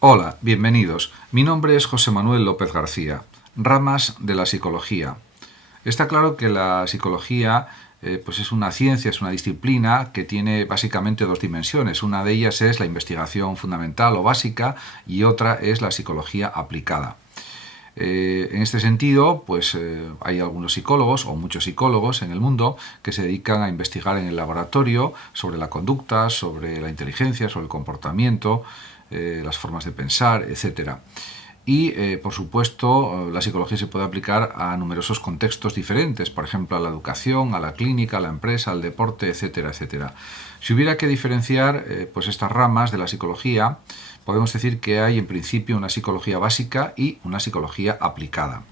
Hola, bienvenidos. Mi nombre es José Manuel López García. Ramas de la psicología. Está claro que la psicología pues es una ciencia, es una disciplina que tiene básicamente dos dimensiones. Una de ellas es la investigación fundamental o básica y otra es la psicología aplicada. En este sentido, pues hay algunos psicólogos o muchos psicólogos en el mundo que se dedican a investigar en el laboratorio sobre la conducta, sobre la inteligencia, sobre el comportamiento, las formas de pensar, etcétera. Y, por supuesto, la psicología se puede aplicar a numerosos contextos diferentes, por ejemplo, a la educación, a la clínica, a la empresa, al deporte, etcétera, etcétera. Si hubiera que diferenciar pues estas ramas de la psicología, podemos decir que hay en principio una psicología básica y una psicología aplicada.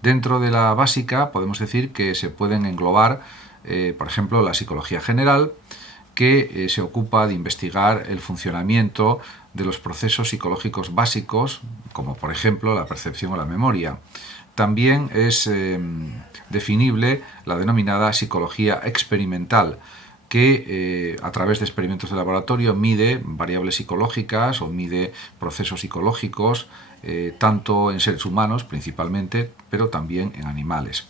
Dentro de la básica podemos decir que se pueden englobar, por ejemplo, la psicología general, que se ocupa de investigar el funcionamiento de los procesos psicológicos básicos, como por ejemplo la percepción o la memoria. También es definible la denominada psicología experimental, que a través de experimentos de laboratorio mide variables psicológicas o mide procesos psicológicos, tanto en seres humanos principalmente, pero también en animales.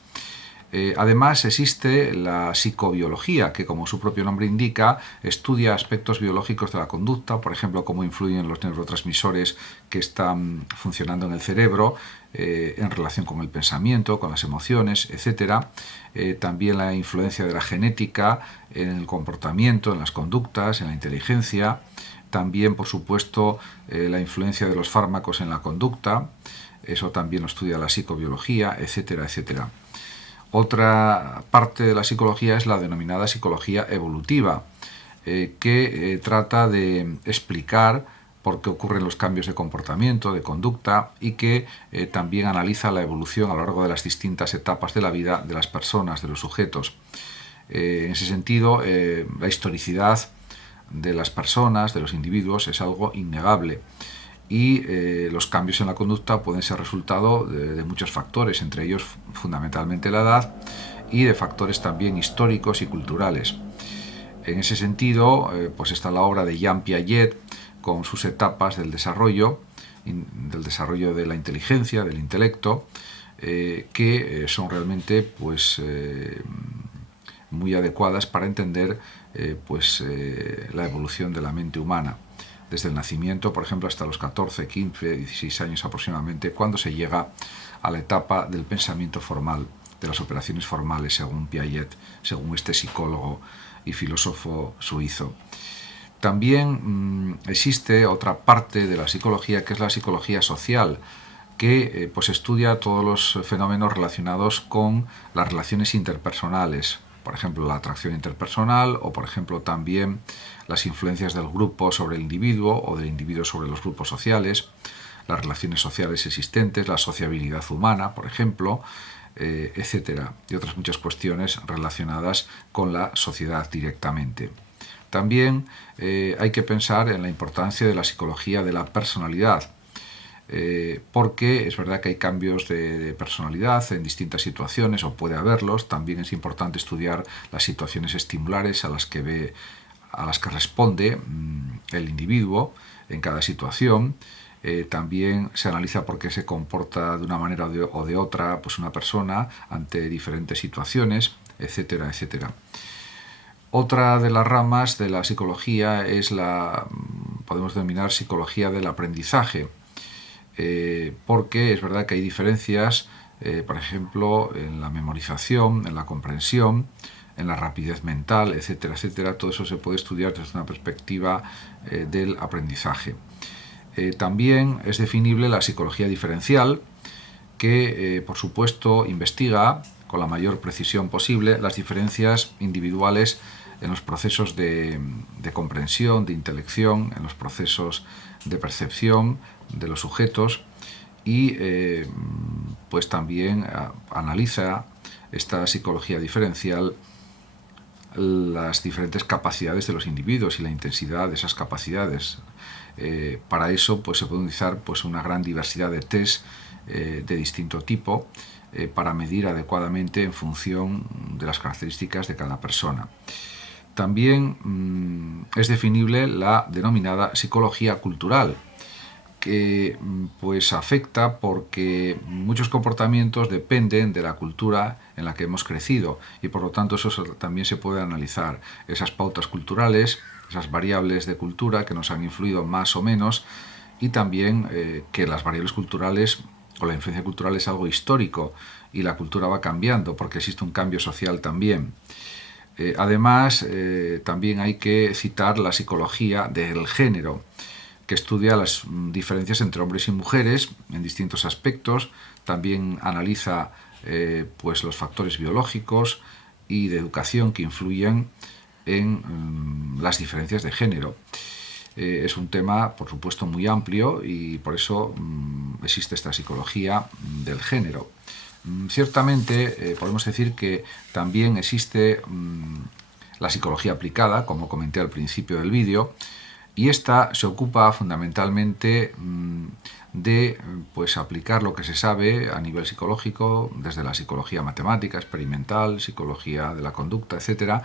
Además existe la psicobiología, que como su propio nombre indica, estudia aspectos biológicos de la conducta, por ejemplo, cómo influyen los neurotransmisores que están funcionando en el cerebro en relación con el pensamiento, con las emociones, etc. También la influencia de la genética en el comportamiento, en las conductas, en la inteligencia. También, por supuesto, la influencia de los fármacos en la conducta. Eso también lo estudia la psicobiología, etcétera, etcétera. Otra parte de la psicología es la denominada psicología evolutiva, que trata de explicar por qué ocurren los cambios de comportamiento, de conducta, y que también analiza la evolución a lo largo de las distintas etapas de la vida de las personas, de los sujetos. En ese sentido, la historicidad de las personas, de los individuos, es algo innegable. Y los cambios en la conducta pueden ser resultado de muchos factores, entre ellos fundamentalmente la edad y de factores también históricos y culturales. En ese sentido, pues está la obra de Jean Piaget con sus etapas del desarrollo de la inteligencia, del intelecto, que son realmente pues, muy adecuadas para entender la evolución de la mente humana. Desde el nacimiento, por ejemplo, hasta los 14, 15, 16 años aproximadamente, cuando se llega a la etapa del pensamiento formal, de las operaciones formales, según Piaget, según este psicólogo y filósofo suizo. También existe otra parte de la psicología, que es la psicología social, que pues estudia todos los fenómenos relacionados con las relaciones interpersonales, por ejemplo la atracción interpersonal o por ejemplo también las influencias del grupo sobre el individuo o del individuo sobre los grupos sociales, las relaciones sociales existentes, la sociabilidad humana, por ejemplo, etcétera, y otras muchas cuestiones relacionadas con la sociedad directamente. También hay que pensar en la importancia de la psicología de la personalidad, porque es verdad que hay cambios de personalidad en distintas situaciones, o puede haberlos. También es importante estudiar las situaciones estimulares a las que responde el individuo en cada situación. También se analiza por qué se comporta de una manera o de otra pues una persona ante diferentes situaciones, etcétera, etcétera. Otra de las ramas de la psicología es podemos denominar psicología del aprendizaje, porque es verdad que hay diferencias, por ejemplo, en la memorización, en la comprensión, en la rapidez mental, etcétera, etcétera. Todo eso se puede estudiar desde una perspectiva del aprendizaje. También es definible la psicología diferencial, que por supuesto investiga con la mayor precisión posible las diferencias individuales en los procesos de comprensión, de intelección, en los procesos de percepción de los sujetos, y pues también analiza esta psicología diferencial las diferentes capacidades de los individuos y la intensidad de esas capacidades. Para eso pues, se puede utilizar pues, una gran diversidad de test de distinto tipo para medir adecuadamente en función de las características de cada persona. También es definible la denominada psicología cultural, que pues afecta porque muchos comportamientos dependen de la cultura en la que hemos crecido y por lo tanto eso también se puede analizar, esas pautas culturales, esas variables de cultura que nos han influido más o menos y también que las variables culturales o la influencia cultural es algo histórico y la cultura va cambiando porque existe un cambio social también. Además, también hay que citar la psicología del género, que estudia las diferencias entre hombres y mujeres en distintos aspectos, también analiza pues los factores biológicos y de educación que influyen en las diferencias de género. Es un tema, por supuesto, muy amplio y por eso existe esta psicología del género. Ciertamente podemos decir que también existe la psicología aplicada, como comenté al principio del vídeo, y esta se ocupa fundamentalmente de pues, aplicar lo que se sabe a nivel psicológico, desde la psicología matemática, experimental, psicología de la conducta, etc.,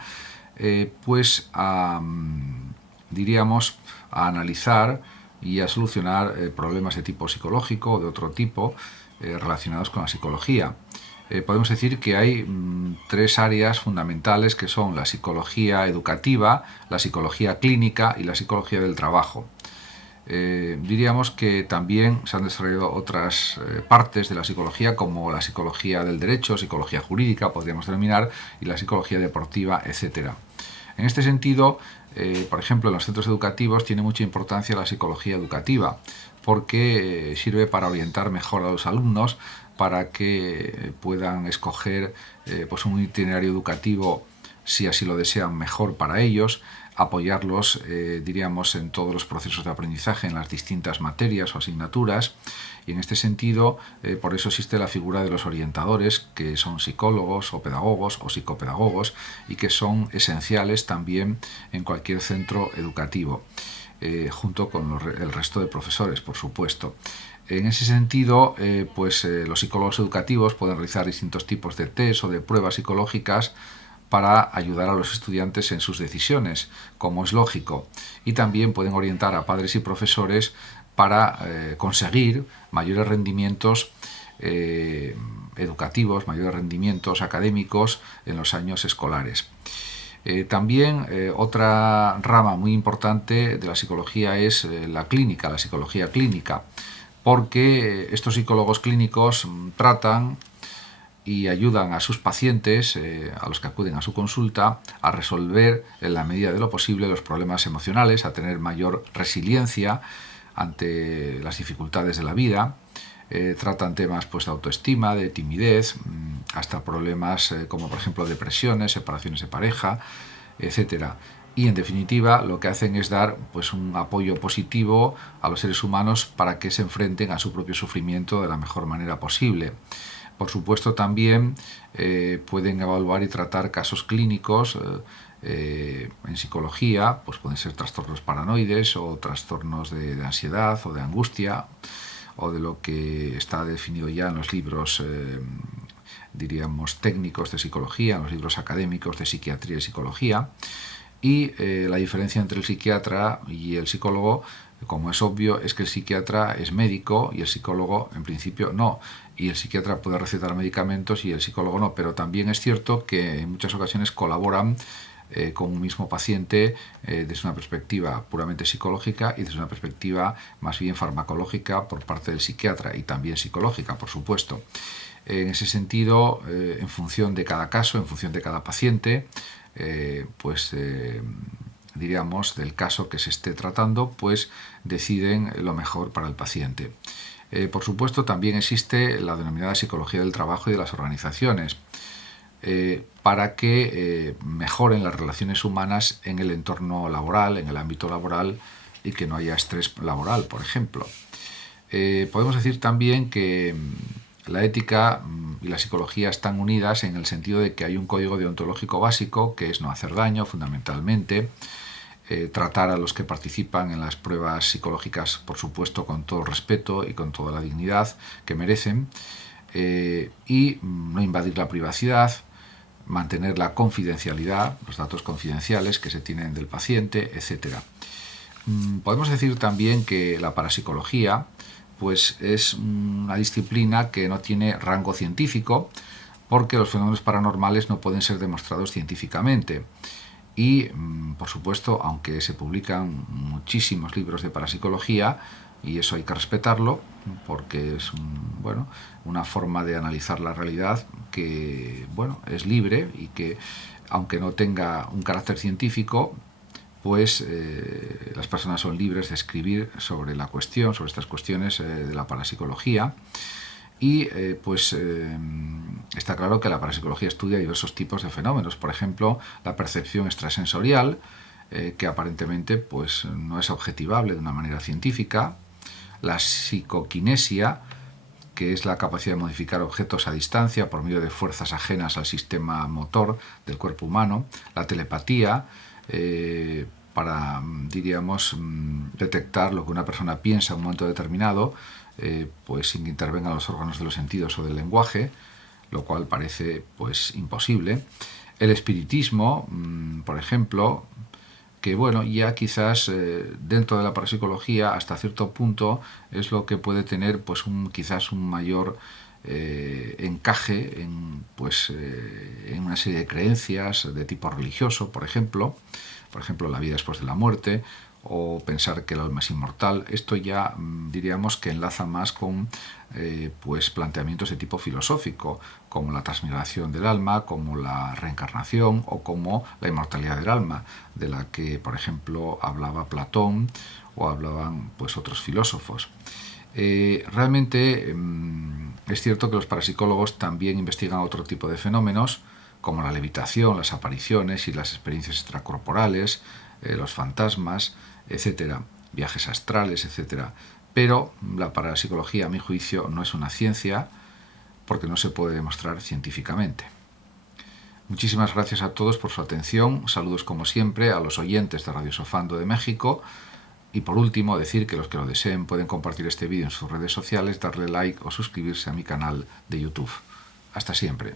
pues diríamos, a analizar y a solucionar problemas de tipo psicológico o de otro tipo relacionados con la psicología. Podemos decir que hay tres áreas fundamentales que son la psicología educativa, la psicología clínica y la psicología del trabajo. Diríamos que también se han desarrollado otras partes de la psicología como la psicología del derecho, psicología jurídica, podríamos denominar, y la psicología deportiva, etc. En este sentido, por ejemplo, en los centros educativos tiene mucha importancia la psicología educativa porque sirve para orientar mejor a los alumnos para que puedan escoger pues un itinerario educativo, si así lo desean, mejor para ellos, apoyarlos, diríamos, en todos los procesos de aprendizaje, en las distintas materias o asignaturas. Y en este sentido, por eso existe la figura de los orientadores, que son psicólogos o pedagogos o psicopedagogos y que son esenciales también en cualquier centro educativo, junto con el resto de profesores, por supuesto. En ese sentido, los psicólogos educativos pueden realizar distintos tipos de test o de pruebas psicológicas para ayudar a los estudiantes en sus decisiones, como es lógico, y también pueden orientar a padres y profesores para conseguir mayores rendimientos educativos, mayores rendimientos académicos en los años escolares. También otra rama muy importante de la psicología es la clínica, la psicología clínica, porque estos psicólogos clínicos tratan y ayudan a sus pacientes, a los que acuden a su consulta, a resolver en la medida de lo posible los problemas emocionales, a tener mayor resiliencia ante las dificultades de la vida. Tratan temas pues, de autoestima, de timidez, hasta problemas como por ejemplo depresiones, separaciones de pareja, etc. Y en definitiva lo que hacen es dar pues, un apoyo positivo a los seres humanos para que se enfrenten a su propio sufrimiento de la mejor manera posible. Por supuesto también pueden evaluar y tratar casos clínicos en psicología, pues pueden ser trastornos paranoides o trastornos de ansiedad o de angustia o de lo que está definido ya en los libros diríamos técnicos de psicología, en los libros académicos de psiquiatría y psicología. Y la diferencia entre el psiquiatra y el psicólogo, como es obvio, es que el psiquiatra es médico y el psicólogo en principio no. Y el psiquiatra puede recetar medicamentos y el psicólogo no, pero también es cierto que en muchas ocasiones colaboran con un mismo paciente desde una perspectiva puramente psicológica y desde una perspectiva más bien farmacológica por parte del psiquiatra y también psicológica, por supuesto. En ese sentido, en función de cada caso, en función de cada paciente, diríamos, del caso que se esté tratando, pues deciden lo mejor para el paciente. Por supuesto, también existe la denominada psicología del trabajo y de las organizaciones, para que mejoren las relaciones humanas en el entorno laboral, en el ámbito laboral, y que no haya estrés laboral, por ejemplo. Podemos decir también que la ética y la psicología están unidas en el sentido de que hay un código deontológico básico, que es no hacer daño, fundamentalmente, tratar a los que participan en las pruebas psicológicas, por supuesto, con todo el respeto y con toda la dignidad que merecen, y no invadir la privacidad, mantener la confidencialidad, los datos confidenciales que se tienen del paciente, etc. Podemos decir también que la parapsicología pues es una disciplina que no tiene rango científico, porque los fenómenos paranormales no pueden ser demostrados científicamente. Y, por supuesto, aunque se publican muchísimos libros de parapsicología, y eso hay que respetarlo, porque es una forma de analizar la realidad que es libre y que, aunque no tenga un carácter científico, pues las personas son libres de escribir sobre la cuestión, sobre estas cuestiones de la parapsicología. Y está claro que la parapsicología estudia diversos tipos de fenómenos. Por ejemplo, la percepción extrasensorial, que aparentemente pues, no es objetivable de una manera científica. La psicoquinesia, que es la capacidad de modificar objetos a distancia por medio de fuerzas ajenas al sistema motor del cuerpo humano. La telepatía, para, diríamos, detectar lo que una persona piensa en un momento determinado, pues sin que intervengan los órganos de los sentidos o del lenguaje, lo cual parece pues imposible. El espiritismo, por ejemplo, que ya quizás dentro de la parapsicología hasta cierto punto es lo que puede tener pues quizás un mayor encaje en una serie de creencias de tipo religioso, por ejemplo la vida después de la muerte, o pensar que el alma es inmortal. Esto ya diríamos que enlaza más con planteamientos de tipo filosófico, como la transmigración del alma, como la reencarnación o como la inmortalidad del alma, de la que, por ejemplo, hablaba Platón o hablaban otros filósofos. Realmente es cierto que los parapsicólogos también investigan otro tipo de fenómenos, como la levitación, las apariciones y las experiencias extracorporales, los fantasmas, etcétera, viajes astrales, etcétera. Pero la parapsicología, a mi juicio, no es una ciencia porque no se puede demostrar científicamente. Muchísimas gracias a todos por su atención. Saludos como siempre a los oyentes de Radio Sofando de México. Y por último, decir que los que lo deseen pueden compartir este vídeo en sus redes sociales, darle like o suscribirse a mi canal de YouTube. Hasta siempre.